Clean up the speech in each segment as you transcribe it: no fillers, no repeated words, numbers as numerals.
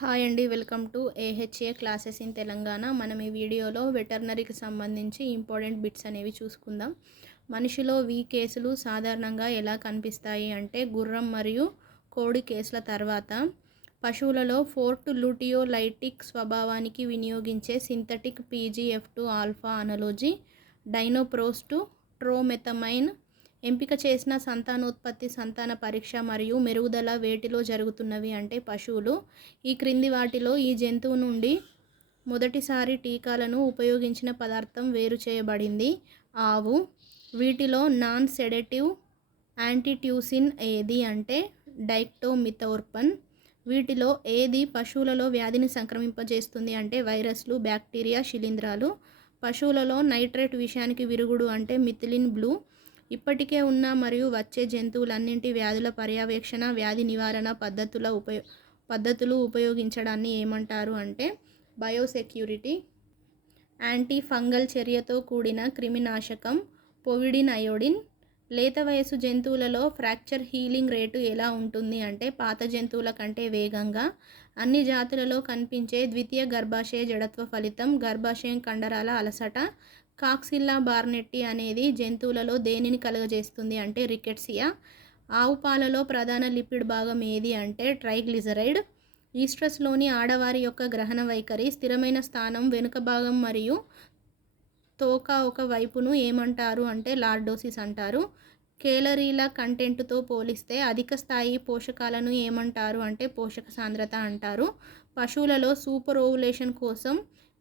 Hi అండి, welcome to AHA classes in Telangana. మనం ఈ వీడియోలో వెటర్నరీకి సంబంధించి ఇంపార్టెంట్ బిట్స్ అనేవి చూసుకుందాం. మనిషిలో కేసులు సాధారణంగా ఎలా కనిపిస్తాయి అంటే గుర్రం మరియు కోడి కేసుల తర్వాత పశువులలో ఫోర్ట్ లూటియోలైటిక్ స్వభావానికి వినియోగించే సింథటిక్ PGF2 ఆల్ఫా అనలోజీ డైనోప్రోస్టు ట్రోమెథమైన్ ఎంపిక చేసిన సంతానోత్పత్తి, సంతాన పరీక్ష మరియు మెరుగుదల వేటిలో జరుగుతున్నవి అంటే పశువులు. ఈ క్రింది వాటిలో ఈ జంతువు నుండి మొదటిసారి టీకాలను ఉపయోగించిన పదార్థం వేరు చేయబడింది. ఆవు. వీటిలో నాన్ సెడేటివ్ యాంటీట్యూసిన్ ఏది అంటే డైక్టోమిథోర్పన్. వీటిలో ఏది పశువులలో వ్యాధిని సంక్రమింపజేస్తుంది అంటే వైరస్లు, బ్యాక్టీరియా, శిలీంధ్రాలు. పశువులలో నైట్రేట్ విషయానికి విరుగుడు అంటే మిథిలిన్ బ్లూ. ఇప్పటికే ఉన్న మరియు వచ్చే జంతువులన్నింటి వ్యాధుల పర్యవేక్షణ, వ్యాధి నివారణ పద్ధతులు ఉపయోగించడాన్ని ఏమంటారు అంటే బయోసెక్యూరిటీ. యాంటీ ఫంగల్ చర్యతో కూడిన క్రిమినాశకం పొవిడిన్ అయోడిన్. లేత వయసు జంతువులలో ఫ్రాక్చర్ హీలింగ్ రేటు ఎలా ఉంటుంది అంటే పాత జంతువుల కంటే వేగంగా. అన్ని జాతులలో కనిపించే ద్వితీయ గర్భాశయ జడత్వ ఫలితం గర్భాశయం కండరాల అలసట. కాక్సిల్లా బార్నెట్టి అనేది జంతువులలో దేనిని కలుగజేస్తుంది అంటే రికెట్సియా. ఆవు పాలలో ప్రధాన లిపిడ్ భాగం ఏది అంటే ట్రైగ్లిజరైడ్. ఈస్ట్రస్లోని ఆడవారి యొక్క గ్రహణ వైఖరి స్థిరమైన స్థానం వెనుక భాగం మరియు తోక ఒక వైపును ఏమంటారు అంటే లార్డోసిస్ అంటారు. కేలరీల కంటెంట్తో పోలిస్తే అధిక స్థాయి పోషకాలను ఏమంటారు అంటే పోషక సాంద్రత అంటారు. పశువులలో సూపర్ ఓవులేషన్ కోసం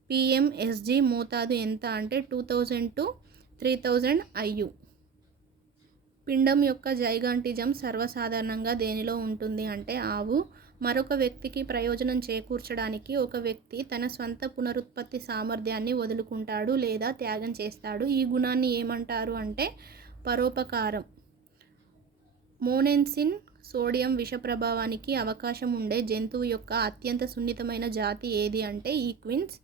PMSG మోతాదు ఎంత అంటే 2000 to 3000 IU. పిండం యొక్క జైగాంటిజం సర్వసాధారణంగా దేనిలో ఉంటుంది అంటే ఆవు. మరొక వ్యక్తికి ప్రయోజనం చేకూర్చడానికి ఒక వ్యక్తి తన స్వంత పునరుత్పత్తి సామర్థ్యాన్ని వదులుకుంటాడు లేదా త్యాగం చేస్తాడు. ఈ గుణాన్ని ఏమంటారు అంటే పరోపకారం. మోనెన్సిన్ సోడియం విష ప్రభావానికి అవకాశం ఉండే జంతువు యొక్క అత్యంత సున్నితమైన జాతి ఏది అంటే ఈక్విన్స్.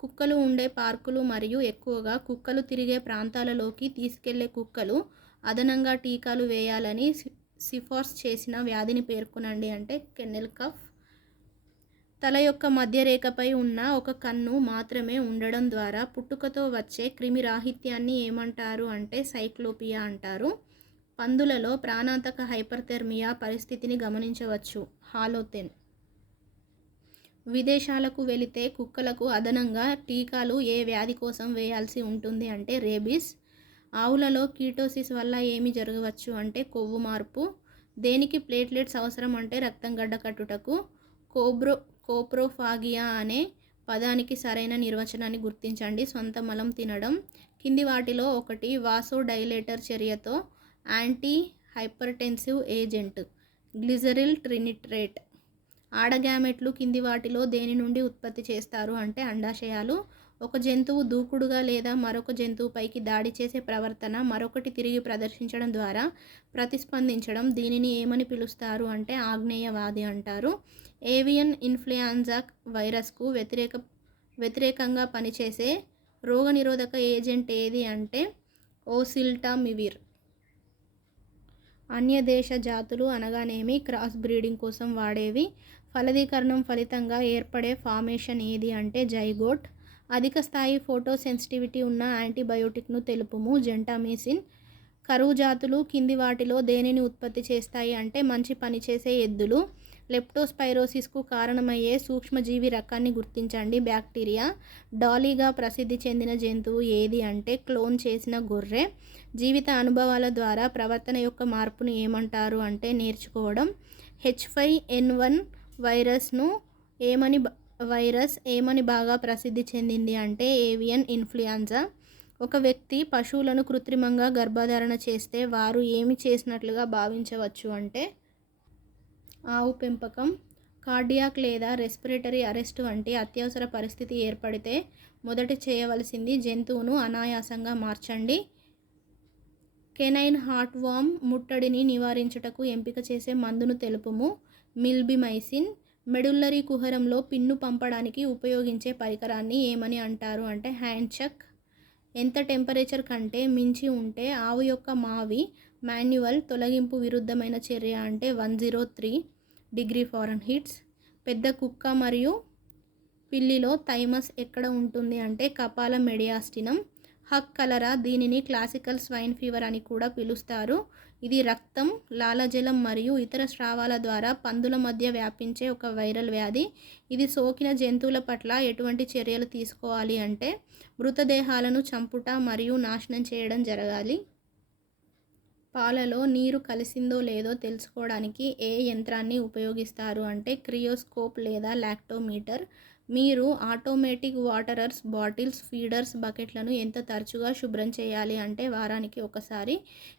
కుక్కలు ఉండే పార్కులు మరియు ఎక్కువగా కుక్కలు తిరిగే ప్రాంతాలలోకి తీసుకెళ్లే కుక్కలు అదనంగా టీకాలు వేయాలని సిఫార్సు చేసిన వ్యాధిని పేర్కొనండి అంటే కెన్నెల్ కఫ్. తల యొక్క మధ్యరేఖపై ఉన్న ఒక కన్ను మాత్రమే ఉండడం ద్వారా పుట్టుకతో వచ్చే క్రిమిరాహిత్యాన్ని ఏమంటారు అంటే సైక్లోపియా అంటారు. పందులలో ప్రాణాంతక హైపర్థెర్మియా పరిస్థితిని గమనించవచ్చు హాలోథెన్. విదేశాలకు వెళితే కుక్కలకు అదనంగా టీకాలు ఏ వ్యాధి కోసం వేయాల్సి ఉంటుంది అంటే రేబీస్. ఆవులలో కీటోసిస్ వల్ల ఏమి జరగవచ్చు అంటే కొవ్వు మార్పు. దేనికి ప్లేట్లెట్స్ అవసరం అంటే రక్తం గడ్డకట్టుటకు. కోప్రోఫాగియా అనే పదానికి సరైన నిర్వచనాన్ని గుర్తించండి. సొంత మలం తినడం. కింది వాటిలో ఒకటి వాసోడైలేటర్ చర్యతో యాంటీ హైపర్టెన్సివ్ ఏజెంట్ గ్లిజరిల్ ట్రినిట్రేట్. ఆడగ్యామెట్లు కింది వాటిలో దేని నుండి ఉత్పత్తి చేస్తారు అంటే అండాశయాలు. ఒక జంతువు దూకుడుగా లేదా మరొక జంతువుపైకి దాడి చేసే ప్రవర్తన మరొకటి తిరిగి ప్రదర్శించడం ద్వారా ప్రతిస్పందించడం దీనిని ఏమని పిలుస్తారు అంటే ఆగ్నేయవాది అంటారు. ఏవియన్ ఇన్ఫ్లుయెంజా వైరస్కు వ్యతిరేకంగా పనిచేసే రోగనిరోధక ఏజెంట్ ఏది అంటే ఓసిల్టామివిర్. అన్యదేశ జాతులు అనగానేమి క్రాస్ బ్రీడింగ్ కోసం వాడేవి. ఫలదీకరణం ఫలితంగా ఏర్పడే ఫార్మేషన్ ఏది అంటే జైగోట్. అధిక స్థాయి ఫోటో సెన్సిటివిటీ ఉన్న యాంటీబయోటిక్ను తెలుపుము జెంటామిసిన్. కరువు జాతులు కింది వాటిలో దేనిని ఉత్పత్తి చేస్తాయి అంటే మంచి పనిచేసే ఎద్దులు. లెప్టోస్పైరోసిస్కు కారణమయ్యే సూక్ష్మజీవి రకాన్ని గుర్తించండి బ్యాక్టీరియా. డాలీగా ప్రసిద్ధి చెందిన జంతువు ఏది అంటే క్లోన్ చేసిన గొర్రె. జీవిత అనుభవాల ద్వారా ప్రవర్తన యొక్క మార్పును ఏమంటారు అంటే నేర్చుకోవడం. H5N1 వైరస్ ఏమని బాగా ప్రసిద్ధి చెందింది అంటే ఏవియన్ ఇన్ఫ్లుయెంజా. ఒక వ్యక్తి పశువులను కృత్రిమంగా గర్భధారణ చేస్తే వారు ఏమి చేసినట్లుగా భావించవచ్చు అంటే ఆవు పెంపకం. కార్డియాక్ లేదా రెస్పిరేటరీ అరెస్ట్ వంటి అత్యవసర పరిస్థితి ఏర్పడితే మొదట చేయవలసింది జంతువును అనాయాసంగా మార్చండి. కెనైన్ హార్ట్ వార్మ్ ముట్టడిని నివారించుటకు ఎంపిక చేసే మందును తెలుపుము మిల్బిమైసిన్. మెడుల్లరీ కుహరంలో పిన్ను పంపడానికి ఉపయోగించే పరికరాన్ని ఏమని అంటారు అంటే హ్యాండ్ చెక్. ఎంత టెంపరేచర్ కంటే మించి ఉంటే ఆవు యొక్క మావి మాన్యువల్ తొలగింపు విరుద్ధమైన చర్య అంటే 103 డిగ్రీ ఫారెన్హీట్స్. పెద్ద కుక్క మరియు పిల్లిలో థైమస్ ఎక్కడ ఉంటుంది అంటే కపాల మెడియాస్టినం. హక్ కలరా, దీనిని క్లాసికల్ స్వైన్ ఫీవర్ అని కూడా పిలుస్తారు. ఇది రక్తం, లాలజలం మరియు ఇతర స్రావాల ద్వారా పందుల మధ్య వ్యాపించే ఒక వైరల్ వ్యాధి. ఇది సోకిన జంతువుల పట్ల ఎటువంటి చర్యలు తీసుకోవాలి అంటే మృతదేహాలను చంపుట మరియు నాశనం చేయడం జరగాలి. పాలలో నీరు కలిసిందో లేదో తెలుసుకోవడానికి ఏ యంత్రాన్ని ఉపయోగిస్తారు అంటే క్రియోస్కోప్ లేదా లాక్టోమీటర్. మీరు ఆటోమేటిక్ వాటరర్స్, బాటిల్స్, ఫీడర్స్, బకెట్లను ఎంత తరచుగా శుభ్రం చేయాలి అంటే వారానికి ఒకసారి.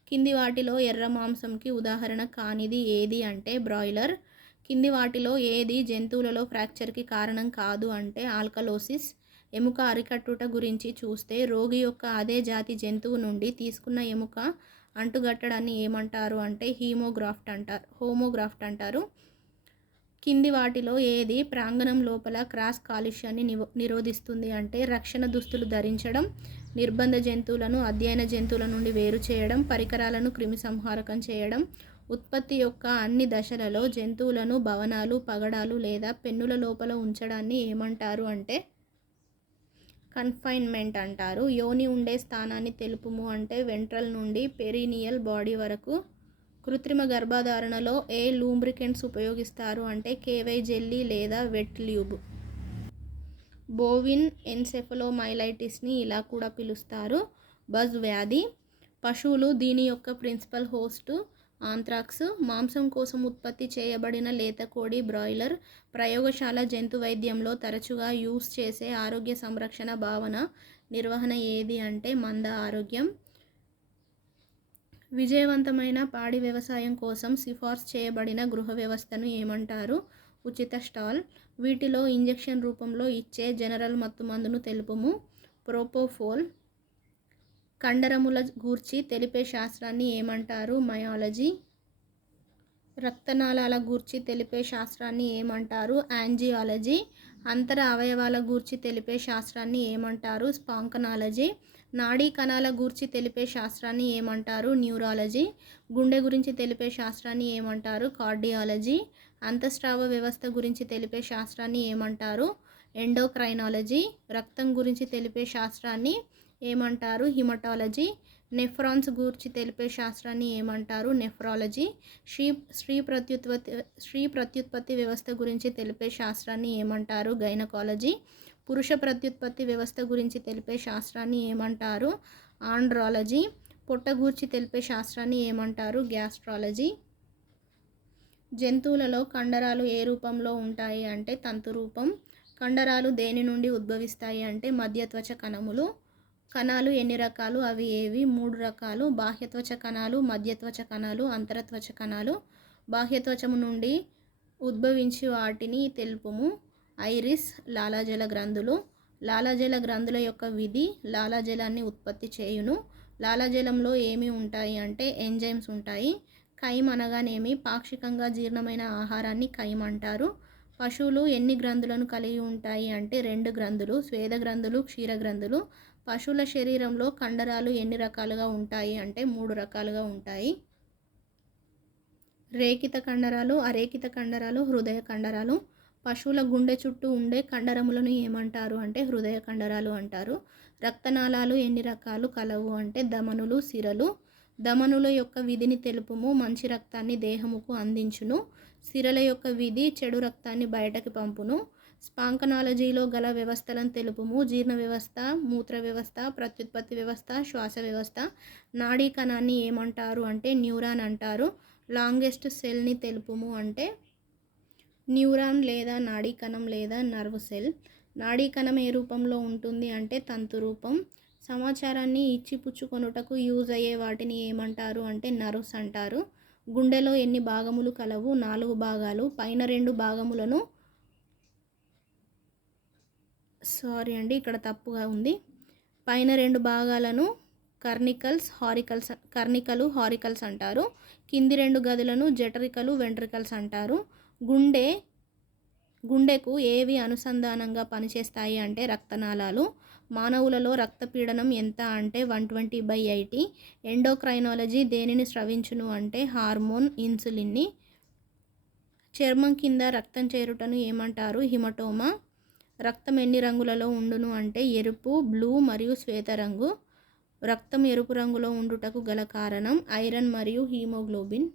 కింది వాటిలో ఎర్ర మాంసంకి ఉదాహరణ కానిది ఏది అంటే బ్రాయిలర్. కింది వాటిలో ఏది జంతువులలో ఫ్రాక్చర్కి కారణం కాదు అంటే ఆల్కలోసిస్. ఎముక అరికట్టుట గురించి చూస్తే రోగి యొక్క అదే జాతి జంతువు నుండి తీసుకున్న ఎముక అంటుగట్టడాన్ని ఏమంటారు అంటే హోమోగ్రాఫ్ట్ అంటారు. కింది వాటిలో ఏది ప్రాంగణం లోపల క్రాస్ కాలుష్యాన్ని నిరోధిస్తుంది అంటే రక్షణ దుస్తులు ధరించడం, నిర్బంధ జంతువులను అధ్యయన జంతువుల నుండి వేరు చేయడం, పరికరాలను క్రిమిసంహారకం చేయడం. ఉత్పత్తి యొక్క అన్ని దశలలో జంతువులను భవనాలు, పగడాలు లేదా పెన్నుల లోపల ఉంచడాన్ని ఏమంటారు అంటే కన్ఫైన్మెంట్ అంటారు. యోని ఉండే స్థానాన్ని తెలుపుము అంటే వెంట్రల్ నుండి పెరినియల్ బాడీ వరకు. కృత్రిమ గర్భధారణలో ఏ లూబ్రికెంట్స్ ఉపయోగిస్తారు అంటే కేవై జెల్లీ లేదా వెట్ ల్యూబ్. బోవిన్ ఎన్సెఫలోమైలైటిస్ని ఇలా కూడా పిలుస్తారు, బజ్ వ్యాధి. పశువులు దీని యొక్క ప్రిన్సిపల్ హోస్టు. ఆంత్రాక్స్. మాంసం కోసం ఉత్పత్తి చేయబడిన లేత కోడి బ్రాయిలర్. ప్రయోగశాల జంతు వైద్యంలో తరచుగా యూస్ చేసే ఆరోగ్య సంరక్షణ భావన నిర్వహణ ఏది అంటే మంద ఆరోగ్యం. విజయవంతమైన పాడి వ్యవసాయం కోసం సిఫార్సు చేయబడిన గృహ వ్యవస్థను ఏమంటారు? ఉచిత స్టాల్. వీటిలో ఇంజెక్షన్ రూపంలో ఇచ్చే జనరల్ మత్తుమందును తెలుపుము. ప్రోపోఫోల్. కండరముల గూర్చి తెలిపే శాస్త్రాన్ని ఏమంటారు? మయాలజీ. రక్తనాళాల గూర్చి తెలిపే శాస్త్రాన్ని ఏమంటారు? యాంజియాలజీ. అంతర అవయవాల గూర్చి తెలిపే శాస్త్రాన్ని ఏమంటారు? స్పాంకనాలజీ. నాడీ కణాల గూర్చి తెలిపే శాస్త్రాన్ని ఏమంటారు? న్యూరాలజీ. గుండె గురించి తెలిపే శాస్త్రాన్ని ఏమంటారు? కార్డియాలజీ. అంతఃస్రావ వ్యవస్థ గురించి తెలిపే శాస్త్రాన్ని ఏమంటారు? ఎండోక్రైనాలజీ. రక్తం గురించి తెలిపే శాస్త్రాన్ని ఏమంటారు? హిమటాలజీ. నెఫ్రాన్స్ గూర్చి తెలిపే శాస్త్రాన్ని ఏమంటారు? నెఫ్రాలజీ. స్త్రీ ప్రత్యుత్పత్తి వ్యవస్థ గురించి తెలిపే శాస్త్రాన్ని ఏమంటారు? గైనకాలజీ. పురుష ప్రత్యుత్పత్తి వ్యవస్థ గురించి తెలిపే శాస్త్రాన్ని ఏమంటారు? ఆండ్రాలజీ. పొట్ట గూర్చి తెలిపే శాస్త్రాన్ని ఏమంటారు? గ్యాస్ట్రాలజీ. జంతువులలో కండరాలు ఏ రూపంలో ఉంటాయి అంటే తంతు రూపం. కండరాలు దేని నుండి ఉద్భవిస్తాయి అంటే మధ్యత్వచ కణములు. కణాలు ఎన్ని రకాలు? అవి ఏవి? 3 రకాలు. బాహ్యత్వచ కణాలు, మధ్యత్వచ కణాలు, అంతరత్వచ కణాలు. బాహ్యత్వచము నుండి ఉద్భవించి వాటిని తెలుపుము. ఐరిస్, లాలాజల గ్రంథులు. లాలాజల గ్రంథుల యొక్క విధి లాలాజలాన్ని ఉత్పత్తి చేయును. లాలాజలంలో ఏమి ఉంటాయి అంటే ఎంజైమ్స్ ఉంటాయి. కైమ్ అనగానేమి? పాక్షికంగా జీర్ణమైన ఆహారాన్ని కైమ్ అంటారు. పశువులు ఎన్ని గ్రంథులను కలిగి ఉంటాయి అంటే 2 గ్రంథులు, స్వేద గ్రంథులు, క్షీర గ్రంథులు. పశువుల శరీరంలో కండరాలు ఎన్ని రకాలుగా ఉంటాయి అంటే 3 రకాలుగా ఉంటాయి. రేఖిత కండరాలు, అరేఖిత కండరాలు, హృదయ కండరాలు. పశువుల గుండె చుట్టూ ఉండే కండరములను ఏమంటారు అంటే హృదయ కండరాలు అంటారు. రక్తనాళాలు ఎన్ని రకాలు కలవు అంటే ధమనులు, సిరలు. ధమనుల యొక్క విధిని తెలుపుము. మంచి రక్తాన్ని దేహముకు అందించును. సిరల యొక్క విధి చెడు రక్తాన్ని బయటకి పంపును. స్పాంకనాలజీలో గల వ్యవస్థలను తెలుపుము. జీర్ణ వ్యవస్థ, మూత్ర వ్యవస్థ, ప్రత్యుత్పత్తి వ్యవస్థ, శ్వాస వ్యవస్థ. నాడీ కణాన్ని ఏమంటారు అంటే న్యూరాన్ అంటారు. లాంగెస్ట్ సెల్ని తెలుపుము అంటే న్యూరాన్ లేదా నాడీ కణం లేదా నర్వ్ సెల్. నాడీ కణం ఏ రూపంలో ఉంటుంది అంటే తంతు రూపం. సమాచారాన్ని ఇచ్చిపుచ్చుకొనుటకు యూజ్ అయ్యే వాటిని ఏమంటారు అంటే నర్వ్స్ అంటారు. గుండెలో ఎన్ని భాగములు కలవు? 4 భాగాలు. పైన 2 భాగములను ఇక్కడ తప్పుగా ఉంది. పైన 2 భాగాలను కర్ణికలు హారికల్స్ అంటారు. కింది 2 గదులను జఠరికలు వెంట్రికల్స్ అంటారు. గుండెకు ఏవి అనుసంధానంగా పనిచేస్తాయి అంటే రక్తనాళాలు. మానవులలో రక్తపీడనం ఎంత అంటే 120/80. ఎండోక్రైనాలజీ దేనిని స్రవించును అంటే హార్మోన్ ఇన్సులిన్ని. చర్మం కింద రక్తం చేరుటను ఏమంటారు? హిమటోమా. రక్తం ఎన్ని రంగులలో ఉండును అంటే ఎరుపు, బ్లూ మరియు శ్వేత రంగు. రక్తం ఎరుపు రంగులో ఉండుటకు గల కారణం ఐరన్ మరియు హీమోగ్లోబిన్.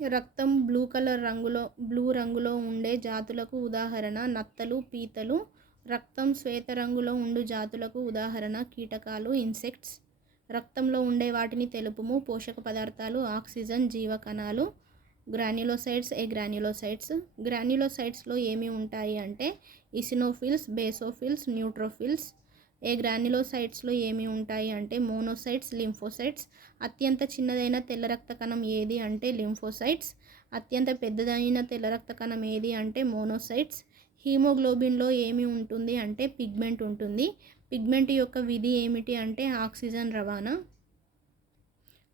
రక్తం బ్లూ రంగులో ఉండే జాతులకు ఉదాహరణ నత్తలు, పీతలు. రక్తం శ్వేత రంగులో ఉండు జాతులకు ఉదాహరణ కీటకాలు, ఇన్సెక్ట్స్. రక్తంలో ఉండే వాటిని తెలుపుము. పోషక పదార్థాలు, ఆక్సిజన్, జీవకణాలు. Granulocytes, granulocytes. గ్రాన్యులోసైట్స్లో ఏమి ఉంటాయి అంటే ఇసినోఫిల్స్, బేసోఫిల్స్, న్యూట్రోఫిల్స్. గ్రాన్యులోసైట్స్లో ఏమి ఉంటాయి అంటే మోనోసైట్స్, లింఫోసైట్స్. అత్యంత చిన్నదైన తెల్ల రక్త కణం ఏది అంటే లింఫోసైట్స్. అత్యంత పెద్దదైన తెల్ల రక్త కణం ఏది అంటే మోనోసైట్స్. హీమోగ్లోబిన్లో ఏమి ఉంటుంది అంటే పిగ్మెంట్ ఉంటుంది. పిగ్మెంట్ యొక్క విధి ఏమిటి అంటే ఆక్సిజన్ రవాణా.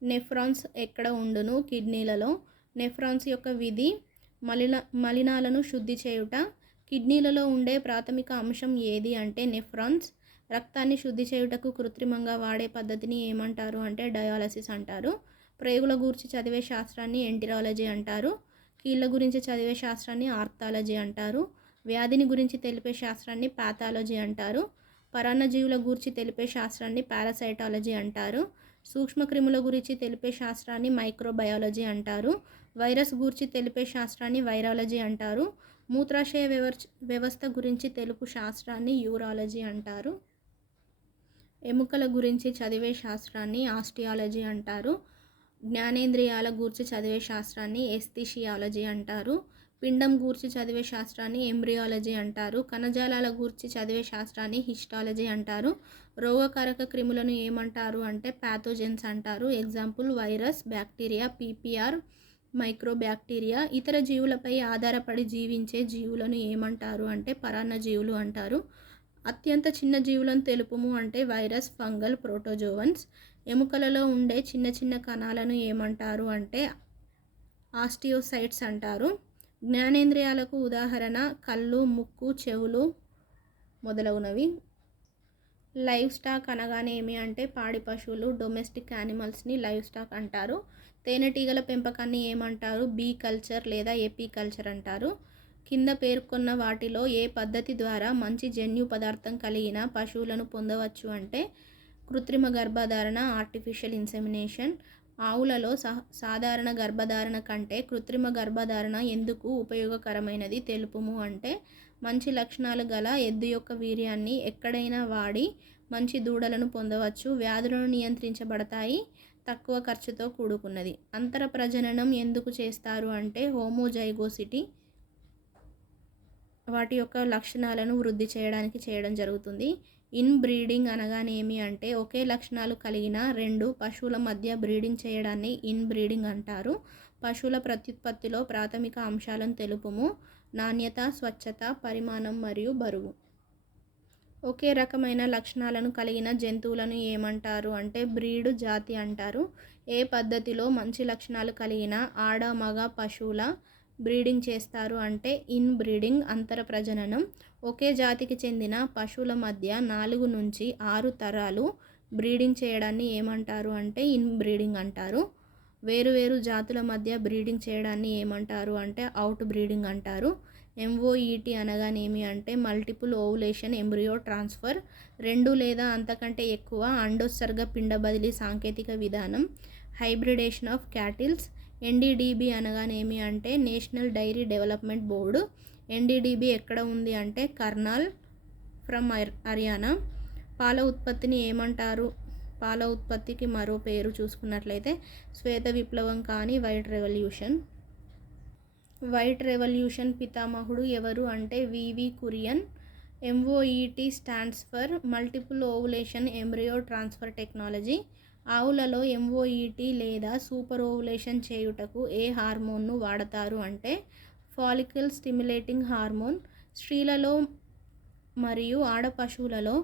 నెఫ్రాన్స్ ఎక్కడ ఉండును? కిడ్నీలలో. నెఫ్రాన్స్ యొక్క విధి మలినాలను శుద్ధి చేయుట. కిడ్నీలలో ఉండే ప్రాథమిక అంశం ఏది అంటే నెఫ్రాన్స్. రక్తాన్ని శుద్ధి చేయుటకు కృత్రిమంగా వాడే పద్ధతిని ఏమంటారు అంటే డయాలసిస్ అంటారు. ప్రేగుల గురించి చదివే శాస్త్రాన్ని ఎంటిరాలజీ అంటారు. కీళ్ళ గురించి చదివే శాస్త్రాన్ని ఆర్థాలజీ అంటారు. వ్యాధిని గురించి తెలిపే శాస్త్రాన్ని పాథాలజీ అంటారు. పరాన్నజీవుల గురించి తెలిపే శాస్త్రాన్ని పారాసైటాలజీ అంటారు. సూక్ష్మక్రిముల గురించి తెలిపే శాస్త్రాన్ని మైక్రోబయాలజీ అంటారు. వైరస్ గురించి తెలిపే శాస్త్రాన్ని వైరాలజీ అంటారు. మూత్రాశయ వ్యవస్థ గురించి తెలుపు శాస్త్రాన్ని యూరాలజీ అంటారు. ఎముకల గురించి చదివే శాస్త్రాన్ని ఆస్టియాలజీ అంటారు. జ్ఞానేంద్రియాల గూర్చి చదివే శాస్త్రాన్ని ఎస్థీషియాలజీ అంటారు. పిండం గూర్చి చదివే శాస్త్రాన్ని ఎంబ్రియాలజీ అంటారు. కణజాలాల గూర్చి చదివే శాస్త్రాన్ని హిస్టాలజీ అంటారు. రోగకారక క్రిములను ఏమంటారు అంటే ప్యాథోజెన్స్ అంటారు. Example virus, bacteria, PPR, microbacteria. ఇతర జీవులపై ఆధారపడి జీవించే జీవులను ఏమంటారు అంటే పరాన్నజీవులు అంటారు. అత్యంత చిన్న జీవులను తెలుపుము అంటే వైరస్, ఫంగల్, ప్రోటోజోవన్స్. ఎముకలలో ఉండే చిన్న చిన్న కణాలను ఏమంటారు అంటే ఆస్టియోసైట్స్ అంటారు. జ్ఞానేంద్రియాలకు ఉదాహరణ కళ్ళు, ముక్కు, చెవులు మొదలగునవి. లైవ్ స్టాక్ అనగానేమి అంటే పాడి పశువులు, డొమెస్టిక్ యానిమల్స్ని లైవ్ స్టాక్ అంటారు. తేనెటీగల పెంపకాన్ని ఏమంటారు? బీ కల్చర్ లేదా ఎపీకల్చర్ అంటారు. కింద పేర్కొన్న వాటిలో ఏ పద్ధతి ద్వారా మంచి జన్యు పదార్థం కలిగిన పశువులను పొందవచ్చు అంటే కృత్రిమ గర్భధారణ, ఆర్టిఫిషియల్ ఇన్సెమినేషన్. ఆవులలో సాధారణ గర్భధారణ కంటే కృత్రిమ గర్భధారణ ఎందుకు ఉపయోగకరమైనది తెలుపుము అంటే మంచి లక్షణాలు గల ఎద్దు యొక్క వీర్యాన్ని ఎక్కడైనా వాడి మంచి దూడలను పొందవచ్చు. వ్యాధులను నియంత్రించబడతాయి. తక్కువ ఖర్చుతో కూడుకున్నది. అంతర ప్రజననం ఎందుకు చేస్తారు అంటే హోమోజైగోసిటీ వాటి యొక్క లక్షణాలను వృద్ధి చేయడానికి చేయడం జరుగుతుంది. ఇన్ బ్రీడింగ్ అనగానేమి అంటే ఒకే లక్షణాలు కలిగిన రెండు పశువుల మధ్య బ్రీడింగ్ చేయడాన్ని ఇన్ బ్రీడింగ్ అంటారు. పశువుల ప్రత్యుత్పత్తిలో ప్రాథమిక అంశాలను తెలుపుము. నాణ్యత, స్వచ్ఛత, పరిమాణం మరియు బరువు. ఒకే రకమైన లక్షణాలను కలిగిన జంతువులను ఏమంటారు అంటే బ్రీడ్, జాతి అంటారు. ఏ పద్ధతిలో మంచి లక్షణాలు కలిగిన ఆడ, మగ పశువుల బ్రీడింగ్ చేస్తారు అంటే ఇన్ బ్రీడింగ్, అంతర ప్రజననం. ఒకే జాతికి చెందిన పశువుల మధ్య 4 నుంచి 6 తరాలు బ్రీడింగ్ చేయడాన్ని ఏమంటారు అంటే ఇన్ బ్రీడింగ్ అంటారు. వేరువేరు జాతుల మధ్య బ్రీడింగ్ చేయడాన్ని ఏమంటారు అంటే అవుట్ బ్రీడింగ్ అంటారు. ఎంఓఈటీ అనగానేమి అంటే మల్టిపుల్ ఓవులేషన్ ఎంబ్రియో ట్రాన్స్ఫర్. 2 లేదా అంతకంటే ఎక్కువ అండోత్సర్గ పిండ బదిలీ సాంకేతిక విధానం. Hybridisation of cattles. ఎన్డీడీబీ అనగానేమి అంటే national dairy development board. NDDB ఎక్కడ ఉంది అంటే కర్నాల్ ఫ్రమ్ హర్యానా. పాల ఉత్పత్తిని ఏమంటారు? పాల ఉత్పత్తికి మరో పేరు చూసుకున్నట్లయితే శ్వేత విప్లవం కానీ వైట్ రెవల్యూషన్. వైట్ రెవల్యూషన్ పితామహుడు ఎవరు అంటే V V Kurien. MOET stands for multiple ovulation embryo transfer technology. ఆవులలో ఎంఓఈటీ లేదా సూపర్ ఓవులేషన్ చేయుటకు ఏ హార్మోన్ను వాడతారు అంటే ఫాలికల్ స్టిమ్యులేటింగ్ హార్మోన్. స్త్రీలలో మరియు ఆడ పశువులలో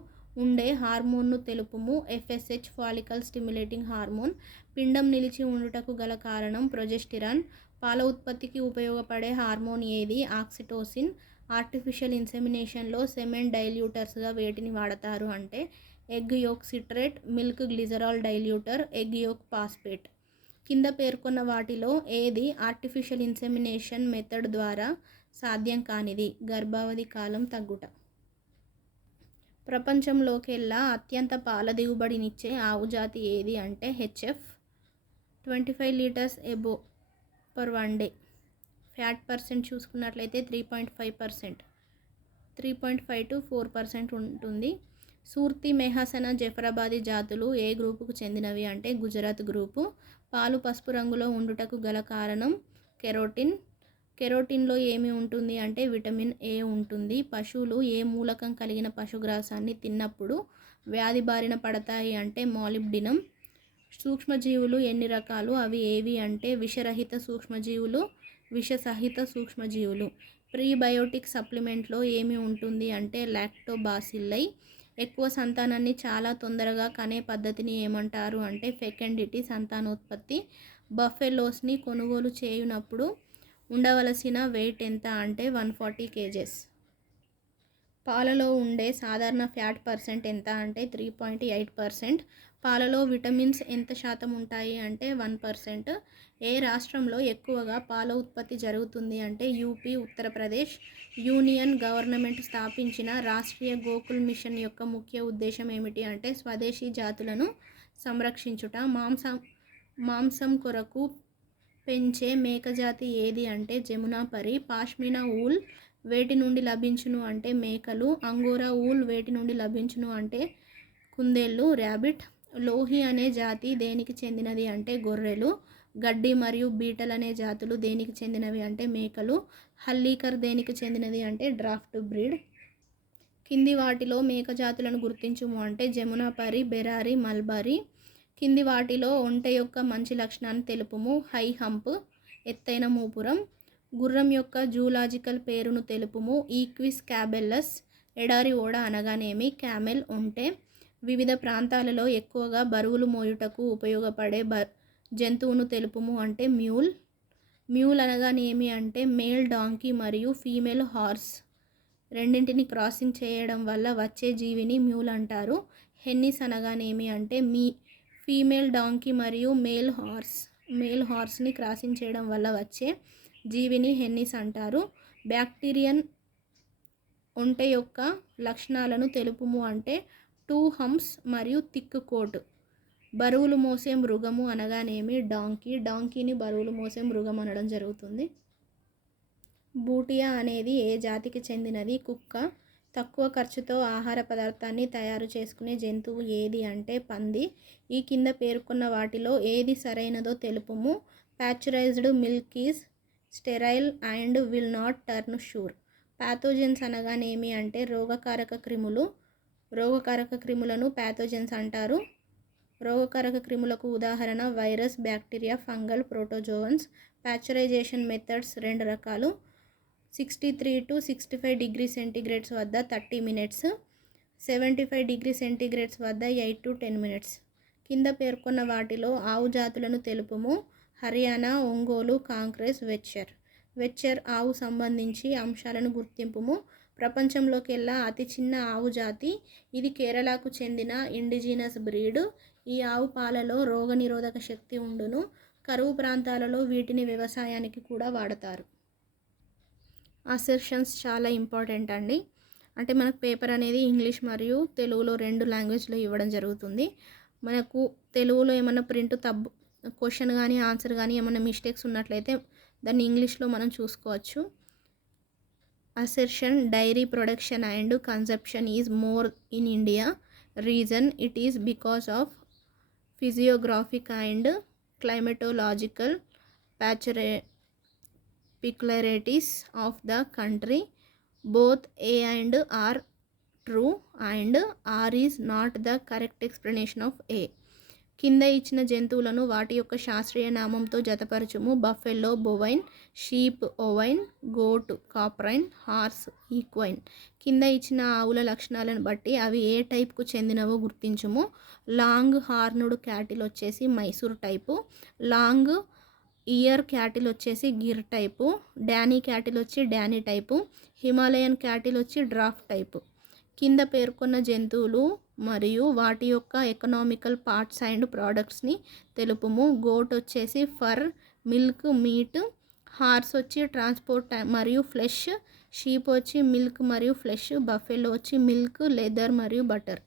ఉండే హార్మోన్ను తెలుపుము. FSH, follicle stimulating hormone. పిండం నిలిచి ఉండుటకు గల కారణం ప్రొజెస్టిరాన్. పాల ఉత్పత్తికి ఉపయోగపడే హార్మోన్ ఏది? ఆక్సిటోసిన్. ఆర్టిఫిషియల్ ఇన్సెమినేషన్లో సెమెన్ డైల్యూటర్స్గా వేటిని వాడతారు అంటే egg yolk citrate, milk glycerol diluter, egg yolk phosphate. కింద పేర్కొన్న వాటిలో ఏది ఆర్టిఫిషియల్ ఇన్సెమినేషన్ మెథడ్ ద్వారా సాధ్యం కానిది? గర్భావధి కాలం తగ్గుట. ప్రపంచంలోకెల్లా అత్యంత పాల దిగుబడినిచ్చే ఆవు జాతి ఏది అంటే HF. 25 litres above per 1 day. Fat percent చూసుకున్నట్లయితే 3.5%, 3.5 to 4% ఉంటుంది. సూర్తి, మెహసన, జఫరాబాదీ జాతులు ఏ గ్రూపుకు చెందినవి అంటే గుజరాత్ గ్రూపు. పాలు పసుపు రంగులో ఉండుటకు గల కారణం కెరోటిన్. కెరోటిన్లో ఏమి ఉంటుంది అంటే విటమిన్ ఏ ఉంటుంది. పశువులు ఏ మూలకం కలిగిన పశుగ్రాసాన్ని తిన్నప్పుడు వ్యాధి బారిన పడతాయి అంటే మాలిబ్డినం. సూక్ష్మజీవులు ఎన్ని రకాలు? అవి ఏవి అంటే విషరహిత సూక్ష్మజీవులు, విషసహిత సూక్ష్మజీవులు. ప్రీబయోటిక్ సప్లిమెంట్లో ఏమి ఉంటుంది అంటే లాక్టోబాసిల్లై. ఎక్కువ సంతానాన్ని చాలా తొందరగా కనే పద్ధతిని ఏమంటారు అంటే ఫెకండిటీ, సంతానోత్పత్తి. బఫెలోస్ని కొనుగోలు చేయునప్పుడు ఉండవలసిన వెయిట్ ఎంత అంటే 140 kgs. పాలలో ఉండే సాధారణ ఫ్యాట్ పర్సెంట్ ఎంత అంటే 3.8%. పాలలో విటమిన్స్ ఎంత శాతం ఉంటాయి అంటే 1%. ఏ రాష్ట్రంలో ఎక్కువగా పాల ఉత్పత్తి జరుగుతుంది అంటే యూపీ, ఉత్తరప్రదేశ్. యూనియన్ గవర్నమెంట్ స్థాపించిన రాష్ట్రీయ గోకుల్ మిషన్ యొక్క ముఖ్య ఉద్దేశం ఏమిటి అంటే స్వదేశీ జాతులను సంరక్షించుట. మాంసం కొరకు పెంచే మేకజాతి ఏది అంటే జమునాపరి. పాష్మినా ఊల్ వేటి నుండి లభించును అంటే మేకలు. అంగోరా ఊల్ వేటి నుండి లభించును అంటే కుందేళ్ళు, ర్యాబిట్. లోహి అనే జాతి దేనికి చెందినది అంటే గొర్రెలు. గడ్డి మరియు బీటల్ అనే జాతులు దేనికి చెందినవి అంటే మేకలు. హల్లీకర్ దేనికి చెందినది అంటే డ్రాఫ్ట్ బ్రీడ్. కింది వాటిలో మేక జాతులను గుర్తించుము అంటే జమునాపరి, బెరారి, మల్బరీ. కింది వాటిలో ఒంటె యొక్క మంచి లక్షణాన్ని తెలుపుము. హై హంప్, ఎత్తైన మూపురం. గుర్రం యొక్క జూలాజికల్ పేరును తెలుపుము. ఈక్విస్ క్యాబెల్లస్. ఎడారి ఓడ అనగానేమి? క్యామెల్, ఒంటె. వివిధ ప్రాంతాలలో ఎక్కువగా బరువులు మోయుటకు ఉపయోగపడే జంతువును తెలుపుము అంటే మ్యూల్. మ్యూల్ అనగానేమి అంటే మేల్ డాంకీ మరియు ఫీమేల్ హార్స్ రెండింటిని క్రాసింగ్ చేయడం వల్ల వచ్చే జీవిని మ్యూల్ అంటారు. హెన్నిస్ అనగానేమి అంటే ఫీమేల్ డాంకీ మరియు మేల్ హార్స్ని క్రాసింగ్ చేయడం వల్ల వచ్చే జీవిని హెన్నిస్ అంటారు. బ్యాక్టీరియన్ ఒంటె యొక్క లక్షణాలను తెలుపుము అంటే 2 humps మరియు థిక్ కోట్. బరువులు మోసే మృగము అనగానేమి? డాంకీ. డాంకీని బరువులు మోసే మృగం అనడం జరుగుతుంది. బూటియా అనేది ఏ జాతికి చెందినది? కుక్క. తక్కువ ఖర్చుతో ఆహార పదార్థాన్ని తయారు చేసుకునే జంతువు ఏది అంటే పంది. ఈ కింద పేర్కొన్న వాటిలో ఏది సరైనదో తెలుపుము. Pasteurised milk is sterile and will not turn sour. Pathogens అనగానేమి అంటే రోగకారక క్రిములు. రోగకారక క్రిములను ప్యాథోజన్స్ అంటారు. రోగకారక క్రిములకు ఉదాహరణ virus, bacteria, fungal, protozoans. Pasteurisation methods 2 రకాలు. 63 to 65 డిగ్రీ సెంటీగ్రేడ్స్ వద్ద 30 minutes, 75 డిగ్రీ సెంటీగ్రేడ్స్ వద్ద 8 to 10 minutes. కింద పేర్కొన్న వాటిలో ఆవు జాతులను తెలుపుము. హర్యానా, ఒంగోలు, కాంక్రేజ్, వెచ్చర్ ఆవు సంబంధించి అంశాలను గుర్తింపుము. ప్రపంచంలోకెల్లా అతి చిన్న ఆవు జాతి ఇది కేరళకు చెందిన ఇండిజినస్ బ్రీడ్. ఈ ఆవు పాలలో రోగనిరోధక శక్తి ఉండును. కరువు ప్రాంతాలలో వీటిని వ్యవసాయానికి కూడా వాడతారు. అసెర్షన్స్ చాలా ఇంపార్టెంట్ అండి. అంటే మనకు పేపర్ అనేది ఇంగ్లీష్ మరియు తెలుగులో 2 లాంగ్వేజ్లో ఇవ్వడం జరుగుతుంది. మనకు తెలుగులో ఏమైనా ప్రింట్ క్వశ్చన్ కానీ ఆన్సర్ కానీ ఏమైనా మిస్టేక్స్ ఉన్నట్లయితే దాన్ని ఇంగ్లీష్లో మనం చూసుకోవచ్చు. Assertion dairy production and consumption is more in India. Reason it is because of physiographic and climatological peculiarities of the country. Both A and are true and R is not the correct explanation of A. కింద ఇచ్చిన జంతువులను వాటి యొక్క శాస్త్రీయ నామంతో జతపరచుము. Buffalo bovine, sheep ovine, goat caprine, horse equine. కింద ఇచ్చిన ఆవుల లక్షణాలను బట్టి అవి ఏ టైప్కు చెందినవో గుర్తించుము. లాంగ్ హార్న్డ్ క్యాటిల్ వచ్చేసి Mysore type. Long ear cattle వచ్చేసి గిర్ టైపు. డానీ క్యాటిల్ వచ్చి టైపు. హిమాలయన్ క్యాటిల్ వచ్చి డ్రాఫ్ట్ టైపు. కింద పేర్కొన్న జంతువులు మరియు వాటి యొక్క ఎకనామికల్ పార్ట్స్ అండ్ ప్రోడక్ట్స్ని తెలుపుము. గోట్ వచ్చేసి ఫర్, మిల్క్, మీట్. హార్స్ వచ్చి ట్రాన్స్పోర్ట్ మరియు ఫ్లెష్. షీప్ వచ్చి మిల్క్ మరియు ఫ్లెష్. బఫెలో వచ్చి మిల్క్, లెదర్ మరియు బటర్.